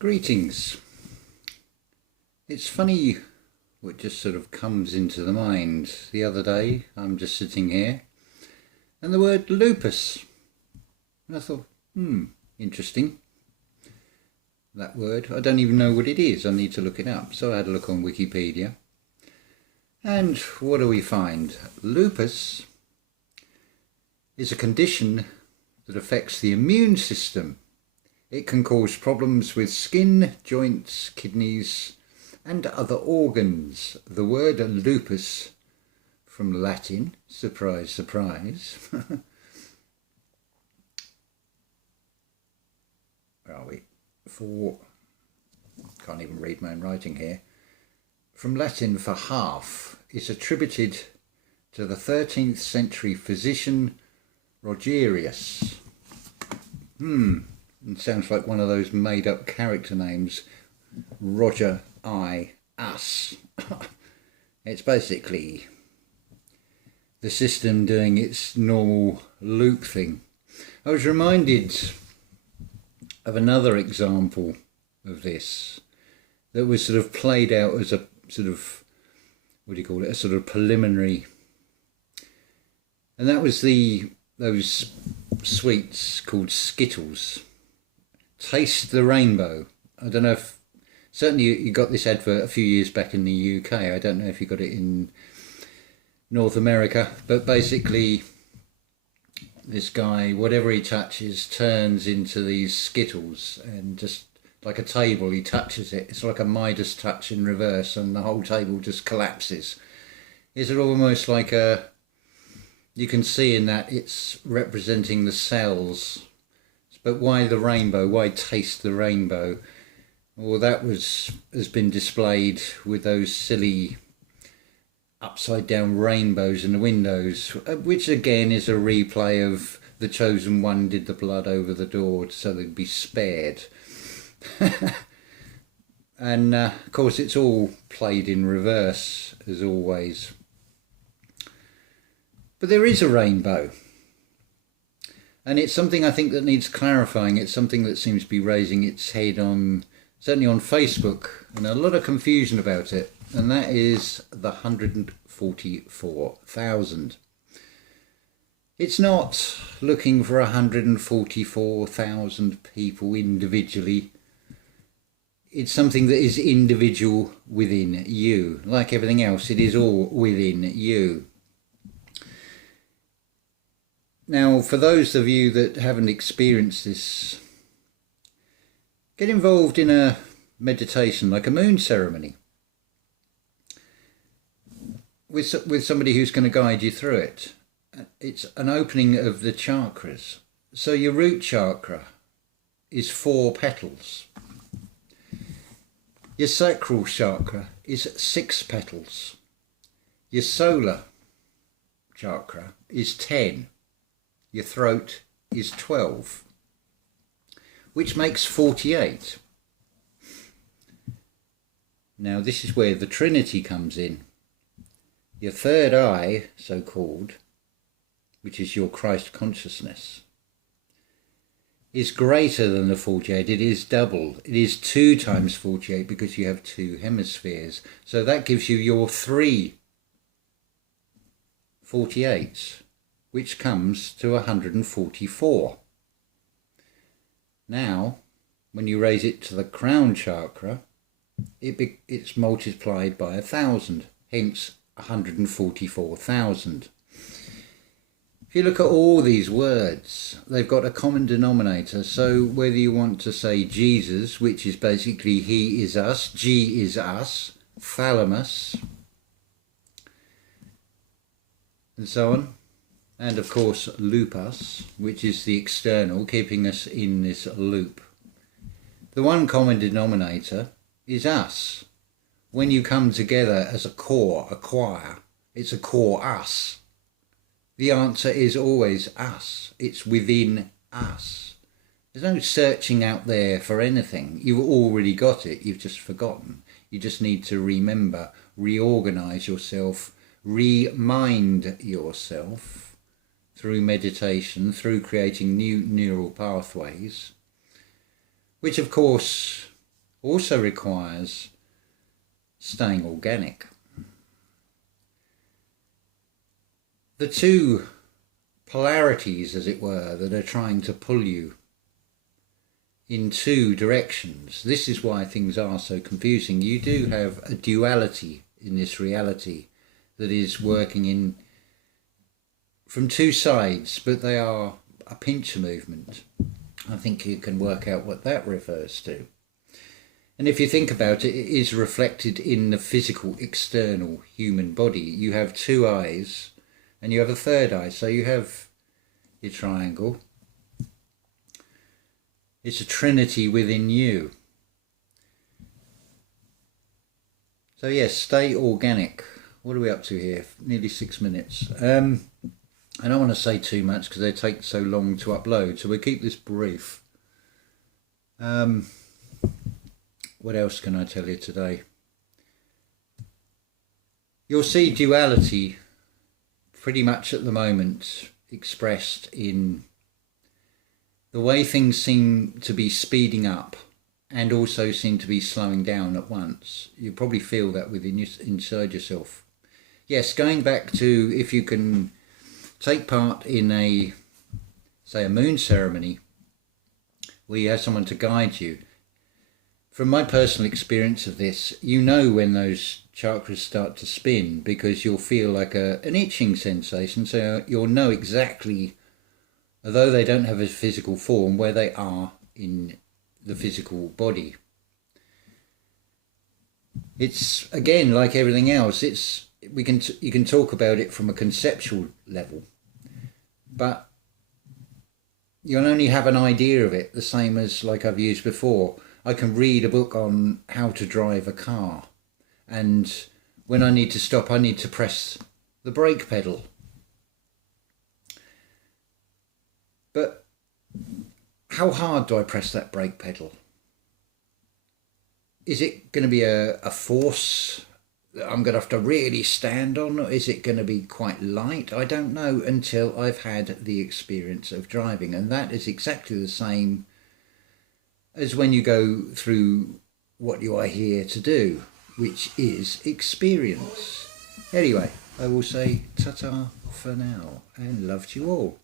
Greetings. It's funny what just sort of comes into the mind. The other day I'm just sitting here and the word lupus. And I thought, interesting. That word. I don't even know what it is. I need to look it up. So I had a look on Wikipedia. And what do we find? Lupus is a condition that affects the immune system. It can cause problems with skin, joints, kidneys and other organs. The word lupus, from Latin, surprise, surprise. Where are we? Can't even read my own writing here. From Latin for half, is attributed to the 13th century physician Rogerius. It sounds like one of those made-up character names, Roger, I, us. It's basically the system doing its normal loop thing. I was reminded of another example of this that was sort of played out as a sort of, a sort of preliminary. And that was those sweets called Skittles. Taste the rainbow. I don't know if, certainly you got this advert a few years back in the UK. I don't know if you got it in North America, but basically this guy, whatever he touches turns into these Skittles, and just like a table, he touches it. It's like a Midas touch in reverse and the whole table just collapses. Is it almost like you can see in that it's representing the cells. But why the rainbow? Why taste the rainbow? Well, that has been displayed with those silly upside down rainbows in the windows, which again is a replay of the chosen one did the blood over the door so they'd be spared. And of course it's all played in reverse as always. But there is a rainbow. And it's something I think that needs clarifying. It's something that seems to be raising its head certainly on Facebook, and a lot of confusion about it. And that is the 144,000. It's not looking for 144,000 people individually. It's something that is individual within you. Like everything else, it is all within you. Now, for those of you that haven't experienced this, get involved in a meditation, like a moon ceremony, with somebody who's going to guide you through it. It's an opening of the chakras. So your root chakra is 4 petals. Your sacral chakra is 6 petals. Your solar chakra is 10. Your throat is 12, which makes 48. Now this is where the Trinity comes in. Your third eye, so called, which is your Christ consciousness, is greater than the 48. It is double. It is 2 times 48 because you have 2 hemispheres. So that gives you your 3 48s. Which comes to 144. Now, when you raise it to the crown chakra, it's multiplied by 1,000, hence 144,000. If you look at all these words, they've got a common denominator. So whether you want to say Jesus, which is basically he is us, G is us, thalamus, and so on. And of course lupus, which is the external, keeping us in this loop. The one common denominator is us. When you come together as a core, a choir, it's a core us. The answer is always us. It's within us. There's no searching out there for anything. You've already got it. You've just forgotten. You just need to remember, reorganize yourself, remind yourself through meditation, through creating new neural pathways, which of course also requires staying organic. The two polarities, as it were, that are trying to pull you in two directions. This is why things are so confusing. You do have a duality in this reality that is working in from two sides, but they are a pincher movement. I think you can work out what that refers to. And if you think about it, it is reflected in the physical, external human body. You have two eyes and you have a third eye. So you have your triangle. It's a trinity within you. So yes, stay organic. What are we up to here? Nearly 6 minutes. I don't want to say too much because they take so long to upload. So we'll keep this brief. What else can I tell you today? You'll see duality pretty much at the moment expressed in the way things seem to be speeding up and also seem to be slowing down at once. You probably feel that within inside yourself. Yes, going back to if you can take part in a, say, a moon ceremony where you have someone to guide you. From my personal experience of this, you know when those chakras start to spin because you'll feel like an itching sensation, so you'll know exactly, although they don't have a physical form, where they are in the physical body. It's, again, like everything else, you can talk about it from a conceptual level, but you'll only have an idea of it, the same as, like I've used before, I can read a book on how to drive a car, and when I need to stop, I need to press the brake pedal. But how hard do I press that brake pedal? Is it going to be a force that I'm going to have to really stand on, or is it going to be quite light? I don't know until I've had the experience of driving, and that is exactly the same as when you go through what you are here to do, which is experience. Anyway, I will say ta-ta for now and love to you all.